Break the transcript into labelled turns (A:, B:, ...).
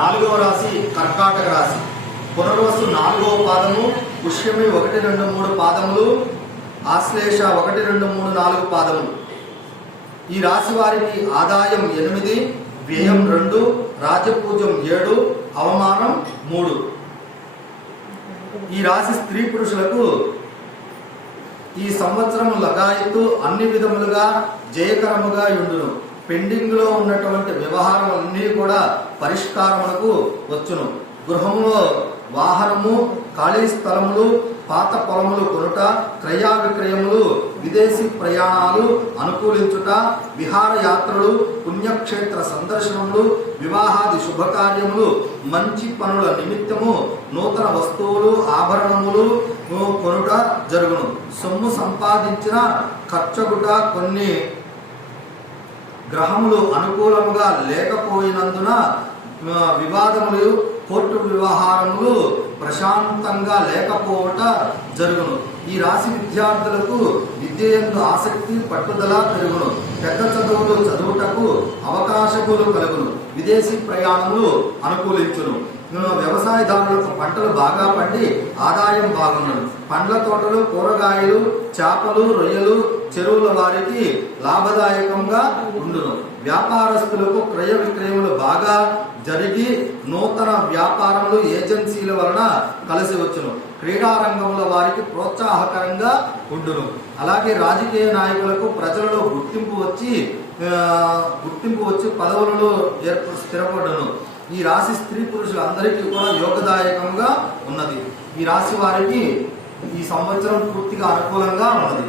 A: నాలుగవ రాశి కర్కాటక రాశి. పునర్వసు నాలుగవ పాదము పుష్యమి ఒకటి రెండు మూడు పాదములు ఆశ్లేష ఒకటి రెండు మూడు నాలుగు పాదములు. ఈ రాశి వారికి ఆదాయం ఎనిమిది వ్యయం రెండు రాజపూజం ఏడు అవమానం మూడు. ఈ రాశి స్త్రీ పురుషులకు ఈ సంవత్సరం లగాయత్తు అన్ని విధములుగా జయకరముగా ఉండును పెండింగ్లో ఉన్నటువంటి వ్యవహారములన్నీ కూడా పరిష్కారములకు వచ్చును. గృహములో వాహనము ఖాళీ స్థలములు పాత పొలములు కొనుట క్రయా విక్రయములు విదేశీ ప్రయాణాలు అనుకూలించుట విహారయాత్రలు పుణ్యక్షేత్ర సందర్శనములు వివాహాది శుభకార్యములు మంచి పనుల నిమిత్తము నూతన వస్తువులు ఆభరణములు కొనుట జరుగును. సొమ్ము సంపాదించిన ఖర్చగుట కొన్ని గ్రహములు అనుకూలముగా లేకపోయినందున వివాదములు కోర్టు వ్యవహారములు ప్రశాంతంగా లేకపోవట జరుగును. ఈ రాశి విద్యార్థులకు విద్య ఆసక్తి పట్టుదల పెరుగును. పెద్ద చదువులు చదువుటకు అవకాశములు కలుగును. విదేశీ ప్రయాణములు అనుకూలించును. వ్యవసాయదారులకు పంటలు బాగా పండి ఆదాయం బాగున్నది పండ్ల తోటలు కూరగాయలు చేపలు రొయ్యలు చెరువుల వారికి లాభదాయకంగా ఉండును. వ్యాపారస్తులకు క్రయ విక్రయములు బాగా జరిగి నూతన వ్యాపారములు ఏజెన్సీల వలన కలిసి వచ్చును. క్రీడా రంగంలో వారికి ప్రోత్సాహకరంగా ఉండును. అలాగే రాజకీయ నాయకులకు ప్రజలలో గుర్తింపు వచ్చి గుర్తింపు వచ్చి పదవులలో ఏర్ప స్థిరపడును. ఈ రాశి స్త్రీ పురుషులందరికీ కూడా యోగదాయకంగా ఉన్నది. ఈ రాశి వారికి ఈ సంవత్సరం పూర్తిగా అనుకూలంగా ఉన్నది.